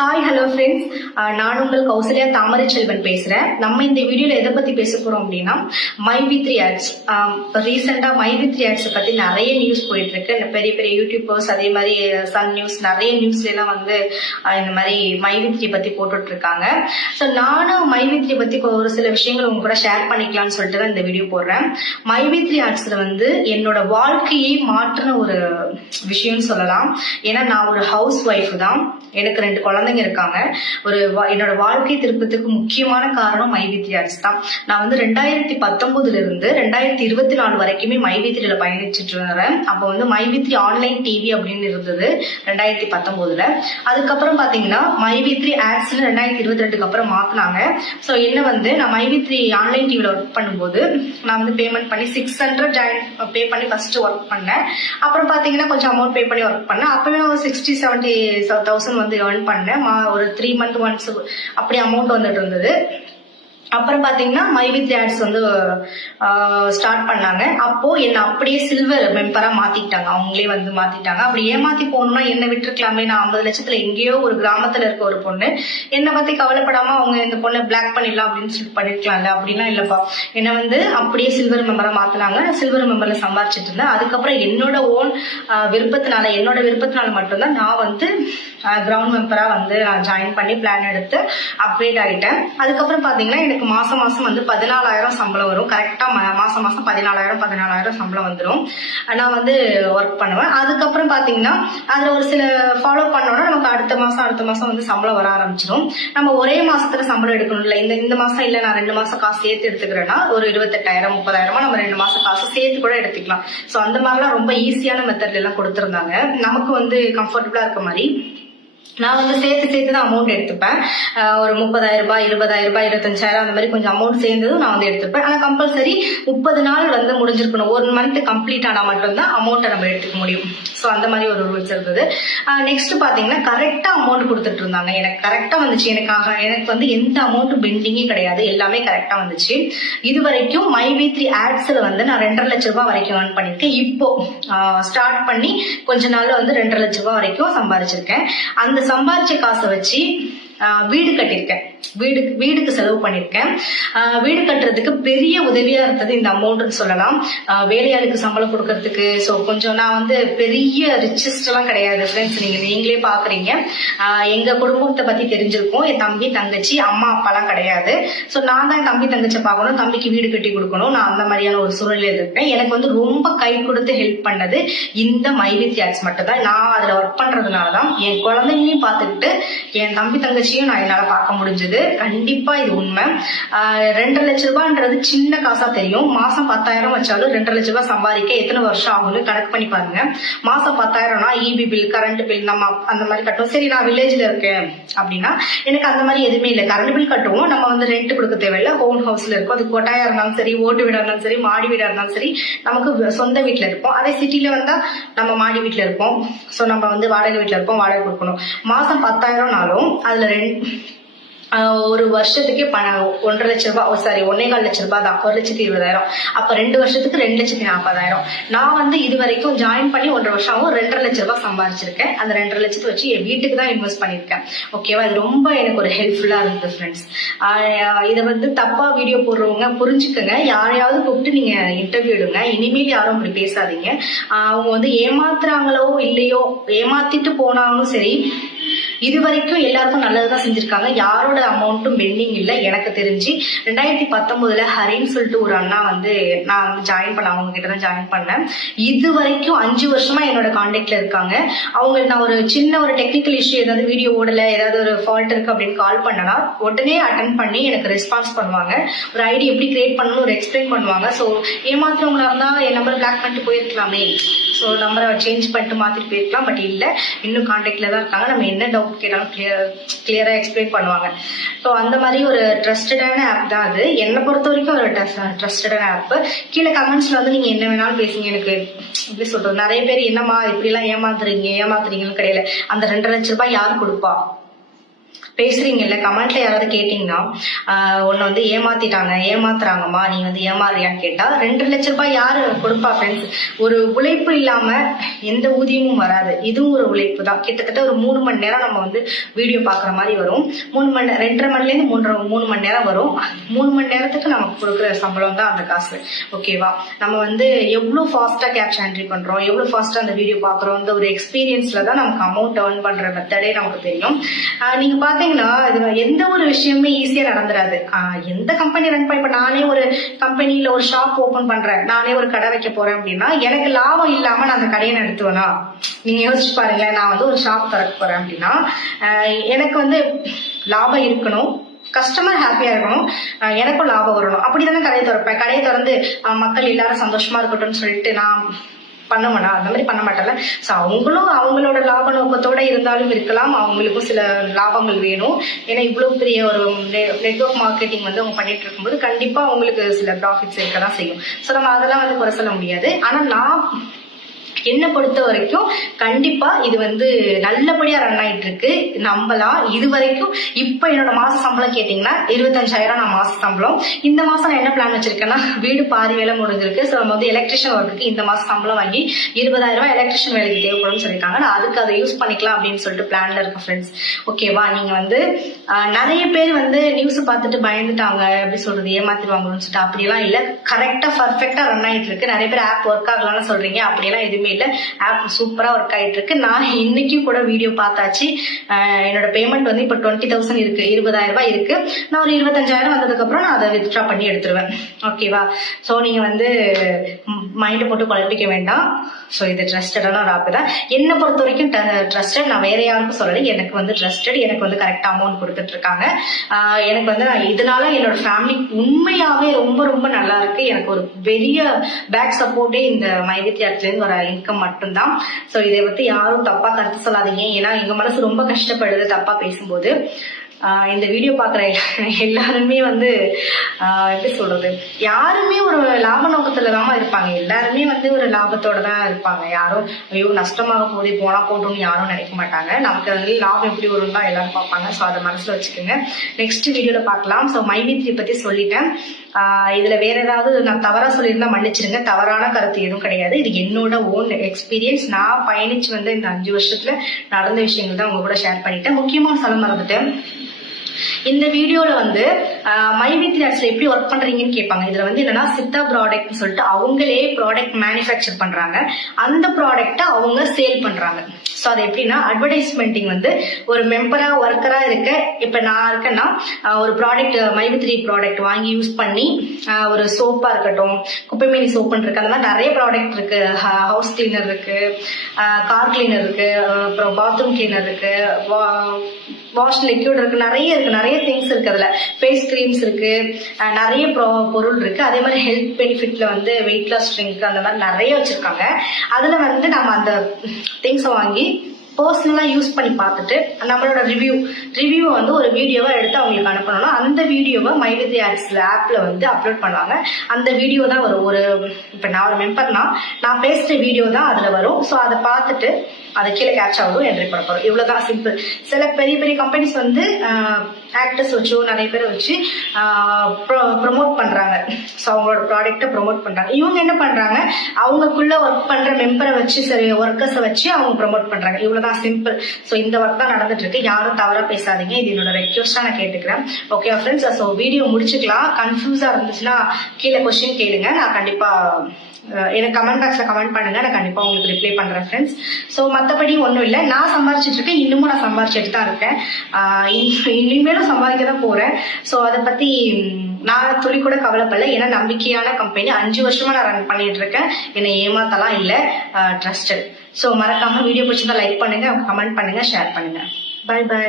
Hi hello friends, நான் உங்கள் கௌசல்யா தாமரை செல்வன் பேசுகிறேன். நம்ம இந்த வீடியோவில் எதை பற்றி பேச போகிறோம் அப்படின்னா மைவி3 ஆட்ஸ். ரீசெண்டாக மைவி3 ஆட்ஸை பற்றி நிறைய நியூஸ் போயிட்டுருக்கு. பெரிய பெரிய யூடியூபர்ஸ் அதே மாதிரி சன் நியூஸ் நிறைய நியூஸ்லாம் வந்து இந்த மாதிரி மைவி3 பற்றி போட்டுட்ருக்காங்க. ஸோ நானும் மைவி3 பற்றி ஒரு சில விஷயங்கள் உங்க கூட ஷேர் பண்ணிக்கலாம்னு சொல்லிட்டு தான் இந்த வீடியோ போடுறேன். மைவி3 ஆட்ஸில் வந்து என்னோட வாழ்க்கையை மாற்றின ஒரு விஷயம்னு சொல்லலாம். ஏன்னா நான் ஒரு ஹவுஸ் ஒய்ஃப் தான், எனக்கு 2 குழந்தைங்க இருக்காங்க. என்னோட வாழ்க்கை திருப்பத்துக்கு முக்கியமான காரணம் மைவி3 ஆட்ஸ் தான். நான் வந்து 2019 இருந்து 2024 வரைக்குமே மைவி3ல பயணிச்சுட்டு இருந்தேன். அப்போ வந்து மைவி3 ஆன்லைன் டிவி அப்படின்னு இருந்தது 2019. அதுக்கப்புறம் பாத்தீங்கன்னா மைவி3 ஆட்ஸ் 2022 அப்புறம் மாத்தினாங்க. ஸோ என்ன வந்து நான் மைவி3 ஆன்லைன் டிவில ஒர்க் பண்ணும்போது நான் வந்து பேமெண்ட் பண்ணி 600 பே பண்ணி ஃபர்ஸ்ட் ஒர்க் பண்ணேன். அப்புறம் பாத்தீங்கன்னா கொஞ்சம் அமௌண்ட் பே பண்ணி ஒர்க் பண்ணேன். அப்பவே ஒரு 60-70,000 வந்து ஏர்ன் பண்ணேன். ஒரு 3 month ஒன்ஸ் அப்படி அமௌண்ட் வந்துட்டு இருந்தது. அப்புறம் பாத்தீங்கன்னா மைவி3 ஆட்ஸ் வந்து ஸ்டார்ட் பண்ணாங்க. அப்போ என்ன அப்படியே சில்வர் மெம்பரா மாத்திட்டாங்க. அவங்களே வந்து மாத்திட்டாங்க. அப்படி ஏமாத்தி போகணும்னா என்ன விட்டுருக்கலாமே. நான் 50 லட்சத்துல எங்கேயோ ஒரு கிராமத்துல இருக்க ஒரு பொண்ணு, என்னை பத்தி கவலைப்படாம அவங்க இந்த பொண்ணை பிளாக் பண்ணிடலாம் அப்படின்னு சொல்லிட்டு பண்ணிருக்கலாம்ல. அப்படிலாம் இல்லப்பா, என்ன வந்து அப்படியே சில்வர் மெம்பரா மாத்தினாங்க. நான் சில்வர் மெம்பர்ல சம்பாரிச்சிட்டு இருந்தேன். அதுக்கப்புறம் என்னோட ஓன் விருப்பத்தினால மட்டும்தான் நான் வந்து கிரவுண்ட் மெம்பரா வந்து நான் ஜாயின் பண்ணி பிளான் எடுத்து அப்கிரேட் ஆகிட்டேன். அதுக்கப்புறம் பாத்தீங்கன்னா எனக்கு மாசம் வந்து 14,000 சம்பளம் வரும். கரெக்டா மாசம் 14,000 சம்பளம் வந்துடும். நான் வந்து ஒர்க் பண்ணுவேன். அதுக்கப்புறம் பாத்தீங்கன்னா அதுல ஒரு சில ஃபாலோ பண்ணோம்னா நமக்கு அடுத்த மாசம் வந்து சம்பளம் வர ஆரம்பிச்சிடும். நம்ம ஒரே மாசத்துல சம்பளம் எடுக்கணும் இல்ல. இந்த மாசம் இல்ல நான் 2 மாசம் காசு சேர்த்து எடுத்துக்கிறேன்னா ஒரு 28,000 30,000 நம்ம 2 மாசம் காசு சேர்த்து கூட எடுத்துக்கலாம். ஸோ அந்த மாதிரிலாம் ரொம்ப ஈஸியான மெத்தட்ல எல்லாம் கொடுத்துருந்தாங்க. நமக்கு வந்து கம்ஃபர்டபுளா இருக்க மாதிரி நான் வந்து சேர்த்து தான் அமௌண்ட் எடுத்துப்பேன். ஒரு 30,000 20,000 25,000 அந்த மாதிரி கொஞ்சம் அமௌண்ட் சேர்ந்ததும் நான் வந்து எடுத்துப்பேன். ஆனா கம்பல்சரி 30 நாள் வந்து முடிஞ்சிருக்கணும். 1 month கம்ப்ளீட் ஆனா மட்டும்தான் அமௌண்ட்டை நம்ம எடுத்துக்க முடியும். ஸோ அந்த மாதிரி ஒரு ரூல்ஸ் இருந்தது. நெக்ஸ்ட் பாத்தீங்கன்னா கரெக்டா அமௌண்ட் கொடுத்துட்டு இருந்தாங்க. எனக்கு கரெக்டா வந்துச்சு. எனக்கு வந்து எந்த அமௌண்ட்டும் பெண்டிங்கே கிடையாது. எல்லாமே கரெக்டா வந்துச்சு. இது வரைக்கும் மைவி3 ஆட்ஸ்ல வந்து நான் 2.5 லட்ச ரூபாய் வரைக்கும் ஏர்ன் பண்ணிருக்கேன். இப்போ ஸ்டார்ட் பண்ணி கொஞ்ச நாள்ல வந்து 2.5 லட்ச ரூபாய் வரைக்கும் சம்பாதிச்சிருக்கேன். அந்த சம்பாதிச்ச காசை வச்சு வீடு கட்டியிருக்கேன். வீடுக்கு செலவு பண்ணிருக்கேன். வீடு கட்டுறதுக்கு பெரிய உதவியா இருந்தது இந்த அமௌண்ட்னு சொல்லலாம். வேலையாளுக்கு சம்பளம் கொடுக்கறதுக்கு. ஸோ கொஞ்சம் நான் வந்து பெரிய ரிச்சஸ்ட் எல்லாம் கிடையாது ஃப்ரெண்ட்ஸ். நீங்களே பாக்குறீங்க. எங்க குடும்பத்தை பத்தி தெரிஞ்சிருக்கும். என் தம்பி தங்கச்சி அம்மா அப்பாலாம் கிடையாது. ஸோ நான் தான் என் தம்பி தங்கச்சி பார்க்கணும், தம்பிக்கு வீடு கட்டி கொடுக்கணும். நான் அந்த மாதிரியான ஒரு சூழ்நிலையில இருக்கேன். எனக்கு வந்து ரொம்ப கை கொடுத்து ஹெல்ப் பண்ணது இந்த மைவி3 ஆட்ஸ் மட்டும் தான். நான் அதுல ஒர்க் பண்றதுனாலதான் என் குழந்தைங்களையும் பார்த்துக்கிட்டு என் தம்பி தங்கச்சியும் நான் என்னால பார்க்க முடிஞ்சது. கண்டிப்பா இது உண்மை. 2.5 லட்ச ரூபான்றது சின்ன காசா தெரியும். மாசம் 10,000 வச்சாலும் 2.5 லட்ச ரூபாய் சம்பாதிக்க எத்தனை வருஷம் ஆகும்னு கணக்கு பண்ணி பாருங்க. மாசம் 10,000னா இபி பில் கரண்ட் பில் நம்ம அந்த மாதிரி கட்டுவோம். சரி நான் வில்லேஜ்ல இருக்கேன் அப்படின்னா எனக்கு அந்த மாதிரி எதுவுமே இல்லை. கரண்ட் பில் கட்டுவோம், நம்ம வந்து ரெண்ட் கொடுக்க தேவையில்லை. ஓன் ஹவுஸ்ல இருக்கும். அது கொட்டாயா இருந்தாலும் சரி, ஓட்டு வீடா இருந்தாலும் சரி, மாடி வீடா இருந்தாலும் சரி, நமக்கு சொந்த வீட்டுல இருப்போம். அதே சிட்டில வந்தா நம்ம மாடி வீட்டுல இருப்போம். ஸோ நம்ம வந்து வாடகை வீட்டுல இருப்போம், வாடகை கொடுக்கணும். மாசம் 10,000னாலும் அதுல ஒரு வருஷத்துக்கே 1.5 லட்ச ரூபாய், சாரி 1.25 லட்ச ரூபாய் தான், 1,20,000. அப்ப 2 வருஷத்துக்கு 2,40,000. நான் வந்து இது வரைக்கும் ஜாயின் பண்ணி 1.5 வருஷம் ஆகும். 2.5 லட்ச ரூபாய் சம்பாதிச்சிருக்கேன். அந்த 2.5 லட்சத்தை வச்சு என் வீட்டுக்கு தான் இன்வெஸ்ட் பண்ணிருக்கேன். ஓகேவா? இது ரொம்ப எனக்கு ஒரு ஹெல்ப்ஃபுல்லா இருந்தது ஃப்ரெண்ட்ஸ். இதை வந்து தப்பா வீடியோ போடுறவங்க புரிஞ்சுக்கங்க. யாரையாவது கூப்பிட்டு நீங்க இன்டர்வியூ எடுங்க. இனிமேல் யாரும் அப்படி பேசாதீங்க. அவங்க வந்து ஏமாத்துறாங்களோ இல்லையோ, ஏமாத்திட்டு போனாலும் சரி, இது வரைக்கும் எல்லாருக்கும் நல்லதுதான் செஞ்சிருக்காங்க. யாரோட அமௌண்ட்டும் பெண்டிங் இல்லை எனக்கு தெரிஞ்சு. 2019 ஹரின்னு சொல்லிட்டு ஒரு அண்ணா வந்து நான் வந்து ஜாயின் பண்ண, அவங்க கிட்டதான் ஜாயின் பண்ணேன். இது வரைக்கும் 5 வருஷமா என்னோட கான்டாக்ட்ல இருக்காங்க. அவங்க நான் ஒரு சின்ன ஒரு டெக்னிக்கல் இஷ்யூ, ஏதாவது வீடியோ ஓடல, ஏதாவது ஒரு ஃபால்ட் இருக்கு அப்படின்னு கால் பண்ணனா உடனே அட்டன் பண்ணி எனக்கு ரெஸ்பான்ஸ் பண்ணுவாங்க. ஒரு ஐடி எப்படி கிரியேட் பண்ணணும் ஒரு எக்ஸ்பிளைன் பண்ணுவாங்க. ஸோ ஏமாத்துறவங்களா இருந்தா என் நம்பர் பிளாக் பண்ணிட்டு போயிருக்கலாமே, ஸோ நம்பரை சேஞ்ச் பண்ணிட்டு மாத்திட்டு போயிருக்கலாம். பட் இல்லை, இன்னும் கான்டாக்ட்ல தான் இருக்காங்க. நம்ம என்ன டவுட் கேட்டாலும் கிளியரா எக்ஸ்பிளைன் பண்ணுவாங்க. ஸோ அந்த மாதிரி ஒரு ட்ரஸ்டடான ஆப் தான் அது. என்னை பொறுத்த வரைக்கும் ஒரு ட்ரஸ்டடான ஆப். கீழே கமெண்ட்ஸ்ல வந்து நீங்க என்ன வேணாலும் பேசுங்க. எனக்கு எப்படி சொல்றது, நிறைய பேர் என்னமா இப்படி எல்லாம் ஏமாத்துறீங்கன்னு கிடையாது. அந்த 2.5 லட்ச ரூபாய் யார் கொடுப்பா? பேசுறீங்கல்ல, கமெண்ட்ல யாராவது கேட்டீங்கன்னா உன்னை வந்து ஏமாத்துறாங்கம்மா, நீ வந்து ஏமாறுறியான்னு கேட்டா 2 லட்சம் ரூபாய் யாரு கொடுப்பா ஃப்ரெண்ட்ஸ்? ஒரு உழைப்பு இல்லாம எந்த ஊதியமும் வராது. இதுவும் ஒரு உழைப்பு தான். கிட்டத்தட்ட ஒரு 3 மணி நேரம் நம்ம வந்து வீடியோ பாக்குற மாதிரி வரும். 2.5 மணில இருந்து 3 மணி நேரம் வரும். 3 மணி நேரத்துக்கு நமக்கு கொடுக்குற சம்பளம் தான் அந்த காசு. ஓகேவா? நம்ம வந்து எவ்வளவு ஃபாஸ்டா கேப்ஷன் என்ட்ரி பண்றோம், எவ்வளவு ஃபாஸ்டா அந்த வீடியோ பாக்குறோம், இந்த ஒரு எக்ஸ்பீரியன்ஸ்ல தான் நமக்கு அமௌண்ட் ஏர்ன் பண்ற மெத்தடே நமக்கு தெரியும். நீங்க பாத்தீங்கன்னா இது எந்த ஒரு விஷயமே ஈஸியா நடந்துராது. எந்த கம்பெனி ரன் பண்ணி, இப்ப நானே ஒரு கம்பெனில ஒரு ஷாப் ஓபன் பண்றேன், நானே ஒரு கடை வைக்க போறேன் அப்படின்னா எனக்கு லாபம் இல்லாம நான் அந்த கடையை நடத்துவேனா? நீங்க யோசிச்சு பாருங்களேன். நான் வந்து ஒரு ஷாப் திறக்க போறேன் அப்படின்னா எனக்கு வந்து லாபம் இருக்கணும், கஸ்டமர் ஹாப்பியா இருக்கணும், எனக்கும் லாபம் வரணும். அப்படிதானே கடையை திறப்பேன். கடையை திறந்து மக்கள் எல்லாரும் சந்தோஷமா இருக்கட்டும்னு சொல்லிட்டு நான் பண்ணுவேனா? அந்த மாதிரி பண்ண மாட்டேன்ல. ஸோ அவங்களும் அவங்களோட லாப நோக்கத்தோட இருந்தாலும் இருக்கலாம், அவங்களுக்கும் சில லாபங்கள் வேணும். ஏன்னா இவ்வளவு பெரிய ஒரு நெட்வொர்க் மார்க்கெட்டிங் வந்து அவங்க பண்ணிட்டு இருக்கும்போது கண்டிப்பா அவங்களுக்கு சில ப்ராஃபிட்ஸ் இருக்க தான் செய்யும். ஸோ நம்ம அதெல்லாம் வந்து குறை சொல்ல முடியாது. ஆனா நான் என்ன பொறுத்த வரைக்கும் கண்டிப்பா இது வந்து நல்லபடியா ரன் ஆயிட்டு இருக்கு, நம்பலாம். இது வரைக்கும் இப்ப என்னோட மாச சம்பளம் கேட்டீங்கன்னா 25,000 நான் மாச சம்பளம். இந்த மாசம் நான் என்ன பிளான் வச்சிருக்கேன்னா, வீடு பாதி வேலை முடிஞ்சிருக்கு. ஸோ நம்ம வந்து எலக்ட்ரிஷியன் ஒர்க்குக்கு இந்த மாசம் சம்பளம் வாங்கி 20,000 எலக்ட்ரிஷியன் வேலைக்கு தேவைப்படும்னு சொல்லியிருக்காங்க. நான் அதுக்கு அதை யூஸ் பண்ணிக்கலாம் அப்படின்னு சொல்லிட்டு பிளான்ல இருக்கேன் ஃப்ரெண்ட்ஸ். ஓகேவா? நீங்க வந்து நிறைய பேர் வந்து நியூஸ் பார்த்துட்டு பயந்துட்டாங்க, எப்படி சொல்றது, ஏமாத்திடுவாங்கன்னு சொல்லிட்டு. அப்படியெல்லாம் இல்ல, கரெக்டா பர்ஃபெக்டா ரன் ஆயிட்டு இருக்கு. நிறைய பேர் ஆப் ஒர்க் ஆகலாம்னு சொல்றீங்க, அப்படியெல்லாம் எதுவுமே இல்ல. ஆப் சூப்பரா ஒர்க் ஆயிட்டு இருக்கு. நான் இன்னைக்கு கூட வீடியோ பார்த்தாச்சு. என்னோட பேமெண்ட் வந்து இப்ப 20,000 இருக்கு, 20,000 ரூபாய் இருக்கு. நான் ஒரு 25,000 வந்ததுக்கு அப்புறம் நான் அதை வித்ட்ரா பண்ணி எடுத்துருவேன். ஓகேவா? சோ நீங்க வந்து மைண்ட் போட்டு குழப்பிக்க வேண்டாம். ஸோ இது ட்ரஸ்டடான ஒரு ஆப் தான். என்னை பொறுத்த வரைக்கும் ட்ரஸ்டட். நான் வேற யாருக்கும் சொல்லலை, எனக்கு வந்து ட்ரஸ்டட். எனக்கு வந்து கரெக்டா அமௌண்ட் கொடுத்துட்டு இருக்காங்க. எனக்கு வந்து இதனால என்னோட ஃபேமிலி உண்மையாவே ரொம்ப ரொம்ப நல்லா இருக்கு. எனக்கு ஒரு பெரிய பேக் சப்போர்ட்டே இந்த மைவித்ரி ஆப்ல இருந்து வர இன்கம் மட்டும்தான். ஸோ இதை பத்தி யாரும் தப்பா கருத்து சொல்லாதீங்க. ஏன்னா எங்க மனசு ரொம்ப கஷ்டப்படுது தப்பா பேசும்போது. இந்த வீடியோ பாக்குற எல்லாருமே வந்து எப்படி சொல்றது, யாருமே ஒரு லாப நோக்கத்துலதான் இருப்பாங்க. எல்லாருமே வந்து ஒரு லாபத்தோட தான் இருப்பாங்க. யாரும் ஐயோ நஷ்டமாக போதே போனா போட்டோம்னு யாரும் நினைக்க மாட்டாங்க. நமக்கு வந்து லாபம் எப்படி வரும் தான் எல்லாரும் பார்ப்பாங்க. ஸோ அதை மனசுல வச்சுக்கோங்க. நெக்ஸ்ட் வீடியோல பார்க்கலாம். ஸோ மைவித்ரி பத்தி சொல்லிட்டேன். இதுல வேற ஏதாவது நான் தவறா சொல்லியிருந்தா மன்னிச்சிருங்க. தவறான கருத்து எதுவும் கிடையாது. இது என்னோட ஓன் எக்ஸ்பீரியன்ஸ். நான் பயணிச்சு வந்து இந்த 5 வருஷத்துல நடந்த விஷயங்கள் தான் உங்க கூட ஷேர் பண்ணிட்டேன். முக்கியமா சொல்ல மறந்துட்டேன், இந்த வீடியோல வந்து மைவித்ரி ஆப்ஸ்ல எப்படி ஒர்க் பண்றீங்கன்னு கேட்பாங்க. இதுல வந்து என்னன்னா சித்தா ப்ராடக்ட்னு சொல்லிட்டு அவங்களே ப்ராடக்ட் மேனுஃபேக்சர் பண்றாங்க. அந்த ப்ராடக்ட்டை அவங்க சேல் பண்றாங்க. ஸோ அது எப்படின்னா, அட்வர்டைஸ்மெண்டிங் வந்து ஒரு மெம்பரா ஒர்க்கரா இருக்க, இப்ப நான் இருக்கேன்னா ஒரு ப்ராடக்ட் மைவித்ரி ப்ராடக்ட் வாங்கி யூஸ் பண்ணி ஒரு சோப்பா இருக்கட்டும், குப்பைமேனி சோப்புன்னு இருக்கு, அந்த மாதிரி நிறைய ப்ராடக்ட் இருக்கு. ஹவுஸ் கிளீனர் இருக்கு, கார் கிளீனர் இருக்கு, அப்புறம் பாத்ரூம் கிளீனர் இருக்கு, வாஷ் லிக்விட் இருக்கு, நிறைய திங்ஸ் இருக்கு. அதுல ஃபேஸ் கிரீம்ஸ் இருக்கு, நிறைய பொருள் இருக்கு. அதே மாதிரி ஹெல்த் பெனிஃபிட்ல வந்து வெயிட் லாஸ் ட்ரிங்க் அந்த மாதிரி நிறைய வச்சிருக்காங்க. அதுல வந்து நம்ம அந்த திங்ஸை வாங்கி பர்சனலா யூஸ் பண்ணி பார்த்துட்டு நம்மளோட ரிவ்யூ வந்து ஒரு வீடியோவா எடுத்து அவங்களுக்கு அனுப்பணும்னா அந்த வீடியோவை மைவித்ரி ஆப்ல வந்து அப்லோட் பண்ணுவாங்க. அந்த வீடியோ தான் வரும். இப்ப நான் ஒரு மெம்பர்னா நான் பேசுற வீடியோ தான் அதுல வரும். ஸோ அதை பார்த்துட்டு அதை கீழே கேப்சர் ஆகும், என்ட்ரி பண்ண போறோம். இவ்வளவுதான் சிம்பிள். சில பெரிய பெரிய கம்பெனிஸ் வந்து ஆக்டர்ஸ் வச்சோ நிறைய பேரை வச்சு ப்ரொமோட் பண்றாங்க. ஸோ அவங்களோட ப்ராடக்ட்டை ப்ரொமோட் பண்றாங்க. இவங்க என்ன பண்றாங்க, அவங்களுக்குள்ள ஒர்க் பண்ற மெம்பரை வச்சு, சரி ஒர்க்கர்ஸை வச்சு அவங்க ப்ரொமோட் பண்றாங்க. இவ்வளவுதான் சிம்பிள். ஸோ இந்த ஒர்க் தான் நடந்துட்டு இருக்கு. யாரும் தவறா பேசாதீங்க. இது என்னோட ரெக்வஸ்டா நான் கேட்டுக்கிறேன். ஓகே ஃப்ரெண்ட்ஸ், ஸோ வீடியோ முடிச்சுக்கலாம். கன்ஃபியூஸா இருந்துச்சுன்னா கீழே கொஸ்டின் கேளுங்க. நான் கண்டிப்பா எனக்கு கமெண்ட் பாக்ஸ்ல கமெண்ட் பண்ணுங்க, நான் கண்டிப்பா உங்களுக்கு ரிப்ளை பண்றேன் ஃப்ரெண்ட்ஸ். ஸோ மற்றபடி ஒன்றும் இல்லை, நான் சம்பாரிச்சிட்டு இருக்கேன், இன்னமும் நான் சம்பாரிச்சிட்டு தான் இருக்கேன், இனிமேலும் சம்பாதிக்க தான் போறேன். ஸோ அதை பத்தி நான் துளி கூட கவலைப்படல. ஏன்னா நம்பிக்கையான கம்பெனி, 5 வருஷமா நான் ரன் பண்ணிட்டு இருக்கேன். என்னை ஏமாத்தலாம் இல்லை, ட்ரஸ்டட். ஸோ மறக்காம வீடியோ பிடிச்சிருந்தா லைக் பண்ணுங்க, கமெண்ட் பண்ணுங்க, ஷேர் பண்ணுங்க. Bye by.